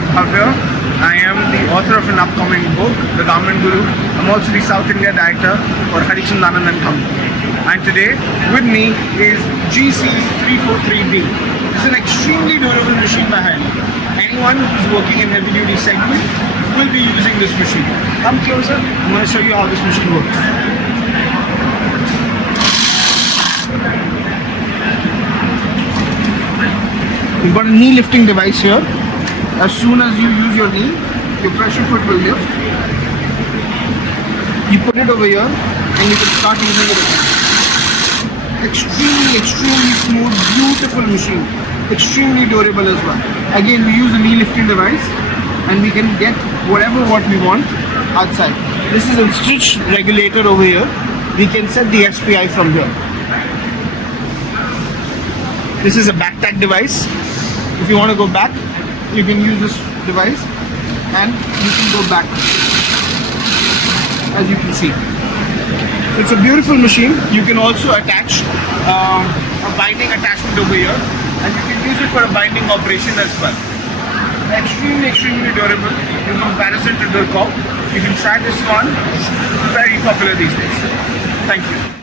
I'm Bhavya. I am the author of an upcoming book, The Government Guru. I'm also the South India director for Harichandanan and Company. And today, with me is GC343B. It's an extremely durable machine by Highlead. Anyone who's working in heavy duty segment will be using this machine. Come closer, I'm going to show you how this machine works. You've got a knee lifting device here. As soon as you use your knee, your pressure foot will lift. You put it over here and you can start using it again. Extremely smooth, beautiful machine. Extremely durable as well. Again, we use a knee lifting device and we can get what we want outside. This is a stitch regulator over here. We can set the SPI from here. This is a back tag device. If you want to go back, you can use this device and you can go back, as you can see. It's a beautiful machine. You can also attach a binding attachment over here and you can use it for a binding operation as well. Extremely durable in comparison to the Durkop. You can try this one. Very popular these days. Thank you.